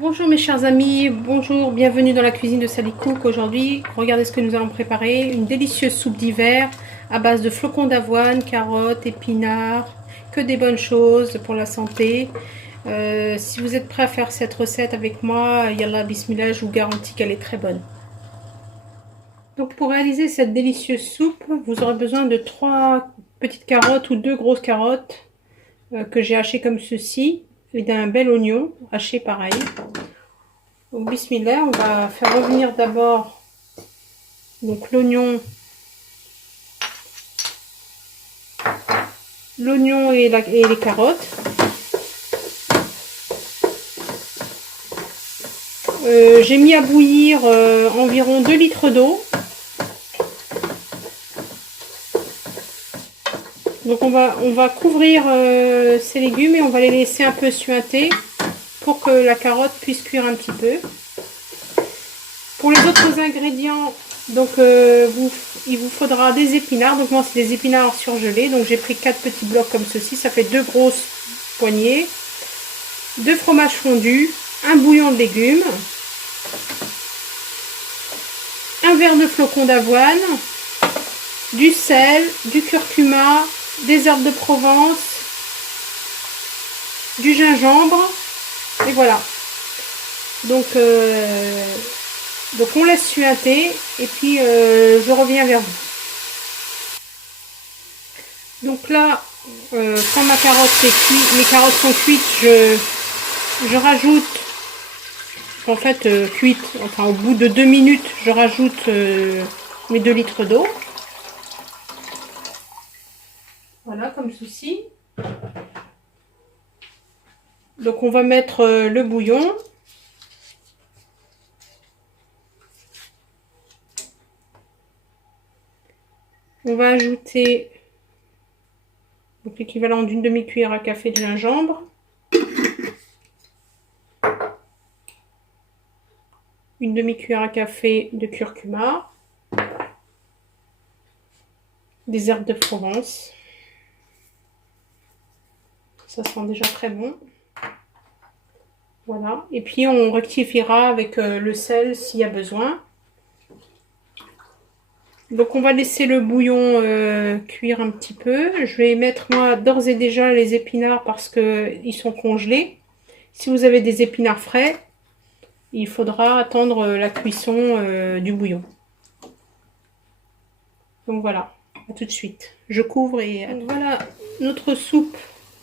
Bonjour mes chers amis, bonjour, bienvenue dans la cuisine de Sally Cook. Aujourd'hui, regardez ce que nous allons préparer, une délicieuse soupe d'hiver à base de flocons d'avoine, carottes, épinards, que des bonnes choses pour la santé. Si vous êtes prêts à faire cette recette avec moi, yallah bismillah, je vous garantis qu'elle est très bonne. Donc pour réaliser cette délicieuse soupe, vous aurez besoin de 3 petites carottes ou 2 grosses carottes que j'ai hachées comme ceci, et d'un bel oignon haché pareil. Donc bismillah, on va faire revenir d'abord donc l'oignon et les carottes. J'ai mis à bouillir environ 2 litres d'eau. Donc on va couvrir ces légumes et on va les laisser un peu suinter pour que la carotte puisse cuire un petit peu. Pour les autres ingrédients, donc il vous faudra des épinards. Donc moi c'est des épinards surgelés. Donc j'ai pris 4 petits blocs comme ceci. Ça fait 2 grosses poignées. 2 fromages fondus, un bouillon de légumes, un verre de flocons d'avoine, du sel, du curcuma, des herbes de Provence, du gingembre, et voilà. Donc on laisse suinter et puis je reviens vers vous. Donc là, quand ma carotte est cuite, mes carottes sont cuites, je rajoute, en fait cuite, enfin au bout de 2 minutes, je rajoute mes 2 litres d'eau. Voilà, comme ceci. Donc on va mettre le bouillon. On va ajouter l'équivalent d'une demi-cuillère à café de gingembre. Une demi-cuillère à café de curcuma. Des herbes de Provence. Ça sent déjà très bon. Voilà. Et puis on rectifiera avec le sel s'il y a besoin. Donc on va laisser le bouillon cuire un petit peu. Je vais mettre moi d'ores et déjà les épinards parce que ils sont congelés. Si vous avez des épinards frais, il faudra attendre la cuisson du bouillon. Donc voilà, à tout de suite. Je couvre et voilà, notre soupe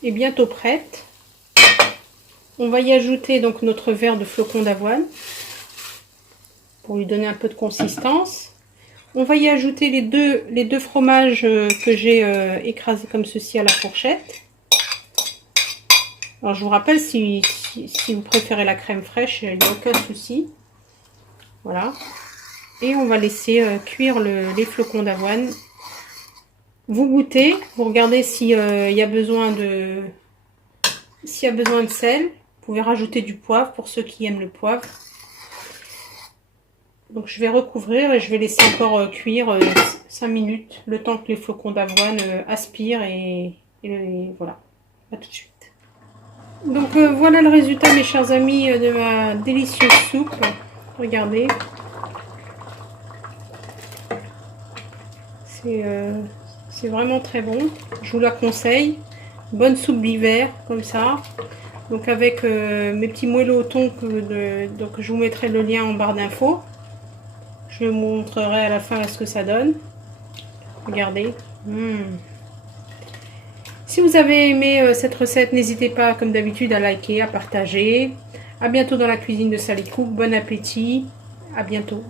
est bientôt prête. On va y ajouter donc notre verre de flocons d'avoine pour lui donner un peu de consistance. On va y ajouter les deux fromages que j'ai écrasés comme ceci à la fourchette. Alors je vous rappelle, si vous préférez la crème fraîche, il n'y a aucun souci. Voilà. Et on va laisser cuire les flocons d'avoine. Vous goûtez, vous regardez s'il y a besoin de sel. Vous pouvez rajouter du poivre pour ceux qui aiment le poivre. Donc je vais recouvrir et je vais laisser encore cuire 5 minutes, le temps que les flocons d'avoine aspirent et voilà. À tout de suite. Donc voilà le résultat mes chers amis de ma délicieuse soupe. Regardez. C'est vraiment très bon. Je vous la conseille. Bonne soupe d'hiver comme ça. Donc avec mes petits moelleux au thon, donc je vous mettrai le lien en barre d'infos. Je vous montrerai à la fin ce que ça donne. Regardez. Si vous avez aimé cette recette, n'hésitez pas comme d'habitude à liker, à partager. À bientôt dans la cuisine de Sally Cook. Bon appétit. À bientôt.